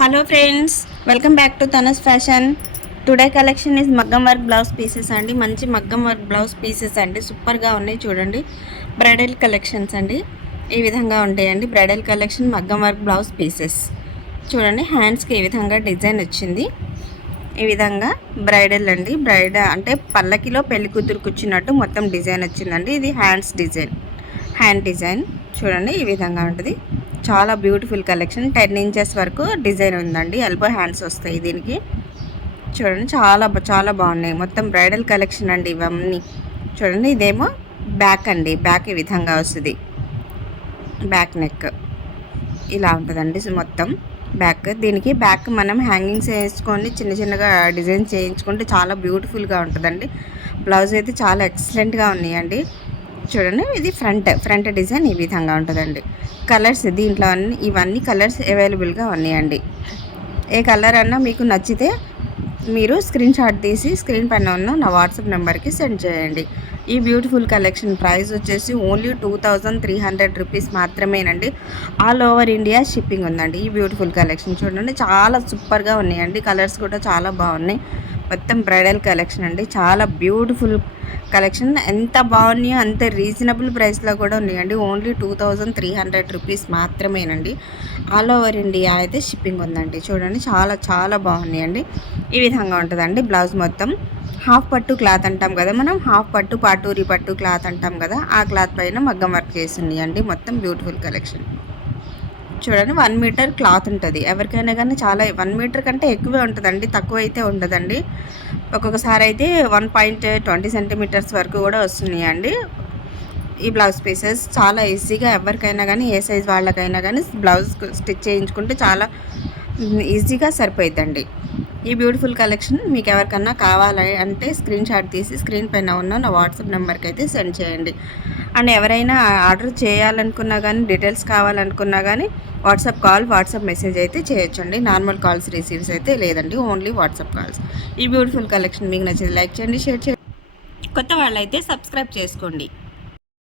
Hello friends, welcome back to Tanas fashion. Today collection is మగ్గం work blouse pieces అండి. మంచి మగ్గం వర్క్ బ్లౌజ్ పీసెస్ అండి, సూపర్గా ఉన్నాయి చూడండి. బ్రైడల్ కలెక్షన్స్ అండి, ఈ విధంగా ఉంటాయండి. బ్రైడల్ కలెక్షన్ మగ్గం వర్క్ బ్లౌజ్ పీసెస్ చూడండి. హ్యాండ్స్కి ఈ విధంగా డిజైన్ వచ్చింది. ఈ విధంగా బ్రైడల్ అండి, అంటే పల్లకిలో పెళ్లి కూతురు కూర్చున్నట్టు మొత్తం డిజైన్ వచ్చిందండి. ఇది హ్యాండ్స్ డిజైన్, హ్యాండ్ డిజైన్ చూడండి. ఈ విధంగా ఉంటుంది. చాలా బ్యూటిఫుల్ కలెక్షన్. 10 ఇంచెస్ వరకు డిజైన్ ఉందండి. ఎల్బో హ్యాండ్స్ వస్తాయి దీనికి చూడండి. చాలా చాలా బాగున్నాయి. మొత్తం బ్రైడల్ కలెక్షన్ అండి ఇవన్నీ చూడండి. ఇదేమో బ్యాక్ అండి, బ్యాక్ ఈ విధంగా వస్తుంది. బ్యాక్ నెక్ ఇలా ఉంటుందండి మొత్తం బ్యాక్. దీనికి బ్యాక్ మనం హ్యాంగింగ్స్ వేసుకొని చిన్న చిన్నగా డిజైన్ చేయించుకుంటే చాలా బ్యూటిఫుల్గా ఉంటుందండి. బ్లౌజ్ అయితే చాలా ఎక్సలెంట్గా ఉన్నాయండి చూడండి. ఇది ఫ్రంట్ డిజైన్ ఈ విధంగా ఉంటుందండి. కలర్స్ దీంట్లో ఇవన్నీ కలర్స్ అవైలబుల్గా ఉన్నాయండి. ఏ కలర్ అన్నా మీకు నచ్చితే మీరు స్క్రీన్ షాట్ తీసి స్క్రీన్ పైన ఉన్న నా వాట్సాప్ నెంబర్కి సెండ్ చేయండి. ఈ బ్యూటిఫుల్ కలెక్షన్ ప్రైస్ వచ్చేసి ఓన్లీ 2300 రూపీస్ మాత్రమేనండి. ఆల్ ఓవర్ ఇండియా షిప్పింగ్ ఉందండి. ఈ బ్యూటిఫుల్ కలెక్షన్ చూడండి, చాలా సూపర్గా ఉన్నాయండి. కలర్స్ కూడా చాలా బాగున్నాయి. మొత్తం బ్రైడల్ కలెక్షన్ అండి, చాలా బ్యూటిఫుల్ కలెక్షన్. ఎంత బాగున్నాయో అంత రీజనబుల్ ప్రైస్లో కూడా ఉన్నాయండి. ఓన్లీ 2300 రూపీస్ మాత్రమేనండి. ఆల్ ఓవర్ ఇండియా అయితే షిప్పింగ్ ఉందండి. చూడండి, చాలా చాలా బాగున్నాయండి. ఈ విధంగా ఉంటుందండి బ్లౌజ్. మొత్తం హాఫ్ పట్టు క్లాత్ అంటాం కదా మనం, హాఫ్ పట్టు పాటూరి పట్టు క్లాత్ అంటాం కదా, ఆ క్లాత్ పైన మగ్గం వర్క్ చేసి ఉన్నాయండి. మొత్తం బ్యూటిఫుల్ కలెక్షన్ చూడండి. 1 మీటర్ క్లాత్ ఉంటుంది. ఎవరికైనా కానీ చాలా 1 మీటర్ కంటే ఎక్కువే ఉంటుందండి, తక్కువ అయితే ఉండదండి. ఒక్కొక్కసారి అయితే 1.20 సెంటీమీటర్స్ వరకు కూడా వస్తున్నాయండి. ఈ బ్లౌజ్ పీసెస్ చాలా ఈజీగా ఎవరికైనా కానీ, ఏ సైజ్ వాళ్ళకైనా కానీ బ్లౌజ్ స్టిచ్ చేయించుకుంటే చాలా ఈజీగా సరిపోయిద్దండి. ఈ బ్యూటిఫుల్ కలెక్షన్ మీకు ఎవరికన్నా కావాలి అంటే స్క్రీన్ షాట్ తీసి స్క్రీన్ పైన ఉన్న నా వాట్సాప్ నెంబర్కి అయితే సెండ్ చేయండి. అండ్ ఎవరైనా ఆర్డర్ చేయాలనుకున్నా కానీ, డీటెయిల్స్ కావాలనుకున్నా కానీ వాట్సాప్ కాల్, వాట్సాప్ మెసేజ్ అయితే చేయొచ్చండి. నార్మల్ కాల్స్ రిసీవ్స్ అయితే లేదండి, ఓన్లీ వాట్సాప్ కాల్స్. ఈ బ్యూటిఫుల్ కలెక్షన్ మీకు నచ్చింది లైక్ చేయండి, షేర్ చేయండి. కొత్త వాళ్ళైతే సబ్స్క్రైబ్ చేసుకోండి.